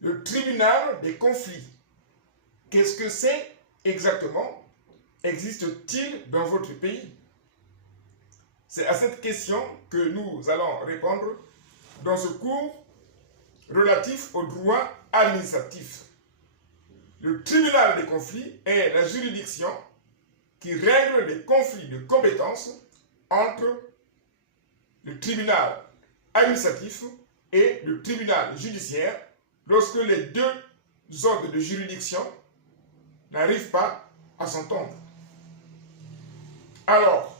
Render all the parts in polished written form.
Le tribunal des conflits. Qu'est-ce que c'est exactement? Existe-t-il dans votre pays? C'est à cette question que nous allons répondre dans ce cours relatif au droit administratif. Le tribunal des conflits est la juridiction qui règle les conflits de compétences entre le tribunal administratif et le tribunal judiciaire lorsque les deux ordres de juridiction n'arrivent pas à s'entendre. Alors,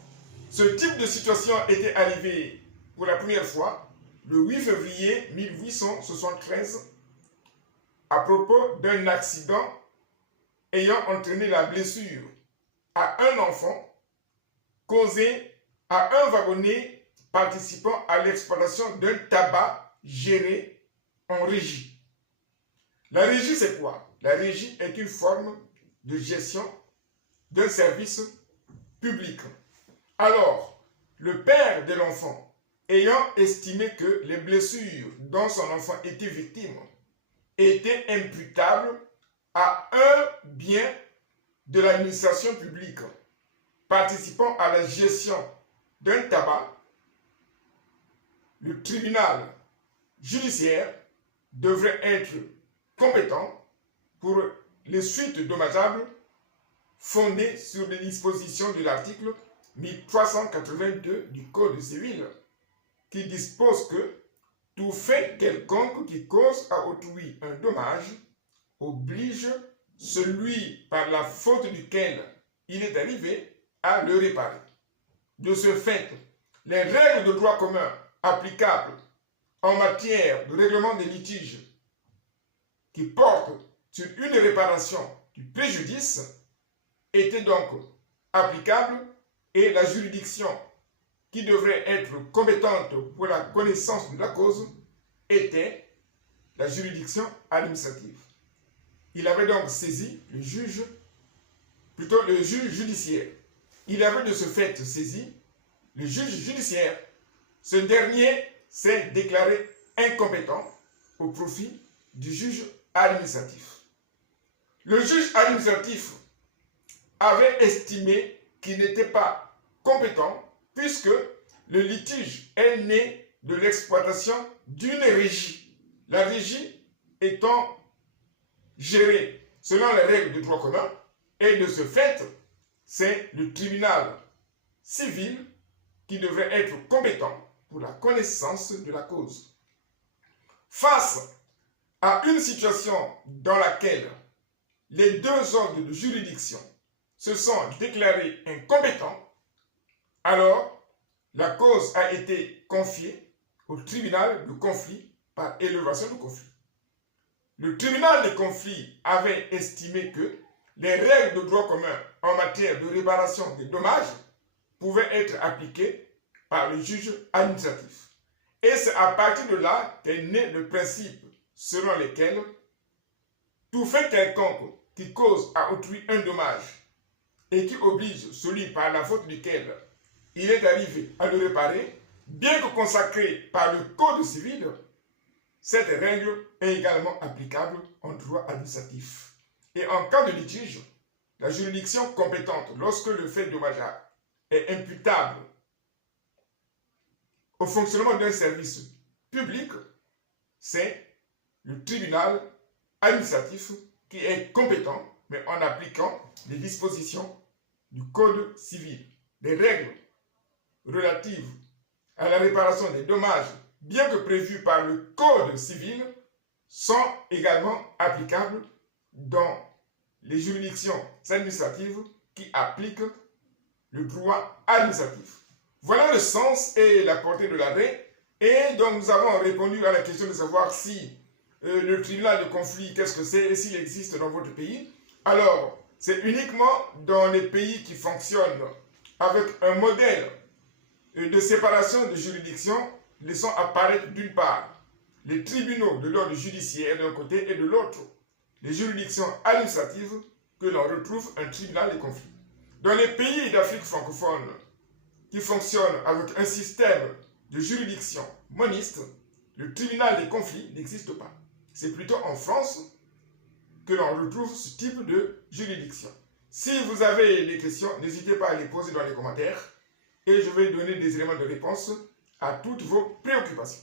ce type de situation était arrivé pour la première fois le 8 février 1873 à propos d'un accident ayant entraîné la blessure à un enfant causé à un wagonnier participant à l'exploitation d'un tabac géré en régie. La régie, c'est quoi? La régie est une forme de gestion d'un service public. Alors, le père de l'enfant, ayant estimé que les blessures dont son enfant était victime étaient imputables à un bien de l'administration publique participant à la gestion d'un tabac, le tribunal judiciaire devrait être compétent pour les suites dommageables fondées sur les dispositions de l'article 1382 du Code civil qui dispose que tout fait quelconque qui cause à autrui un dommage oblige celui par la faute duquel il est arrivé à le réparer. De ce fait, les règles de droit commun applicables en matière de règlement des litiges qui portent sur une réparation du préjudice étaient donc applicables et la juridiction qui devrait être compétente pour la connaissance de la cause était la juridiction administrative. Il avait donc saisi le juge judiciaire. Il avait de ce fait saisi le juge judiciaire. Ce dernier s'est déclaré incompétent au profit du juge administratif. Le juge administratif avait estimé qu'il n'était pas compétent puisque le litige est né de l'exploitation d'une régie. La régie étant gérée selon les règles de droit commun et de ce fait, c'est le tribunal civil qui devrait être compétent pour la connaissance de la cause. Face à une situation dans laquelle les deux ordres de juridiction se sont déclarés incompétents, alors la cause a été confiée au tribunal de conflit par élévation de conflit. Le tribunal de conflit avait estimé que les règles de droit commun en matière de réparation des dommages pouvaient être appliquées par le juge administratif. Et c'est à partir de là qu'est né le principe selon lequel tout fait quelconque qui cause à autrui un dommage et qui oblige celui par la faute duquel il est arrivé à le réparer, bien que consacré par le Code civil, cette règle est également applicable en droit administratif. Et en cas de litige, la juridiction compétente lorsque le fait dommageable est imputable au fonctionnement d'un service public, c'est le tribunal administratif qui est compétent, mais en appliquant les dispositions du Code civil. Les règles relatives à la réparation des dommages, bien que prévues par le Code civil, sont également applicables dans les juridictions administratives qui appliquent le droit administratif. Voilà le sens et la portée de l'arrêt. Et donc nous avons répondu à la question de savoir si le tribunal de conflit, qu'est-ce que c'est et s'il existe dans votre pays. Alors, c'est uniquement dans les pays qui fonctionnent avec un modèle de séparation de juridiction, laissant apparaître d'une part les tribunaux de l'ordre judiciaire d'un côté et de l'autre les juridictions administratives que l'on retrouve un tribunal de conflit. Dans les pays d'Afrique francophone qui fonctionnent avec un système de juridiction moniste, le tribunal des conflits n'existe pas. c'est plutôt en France que l'on retrouve ce type de juridiction. Si vous avez des questions, n'hésitez pas à les poser dans les commentaires et je vais donner des éléments de réponse à toutes vos préoccupations.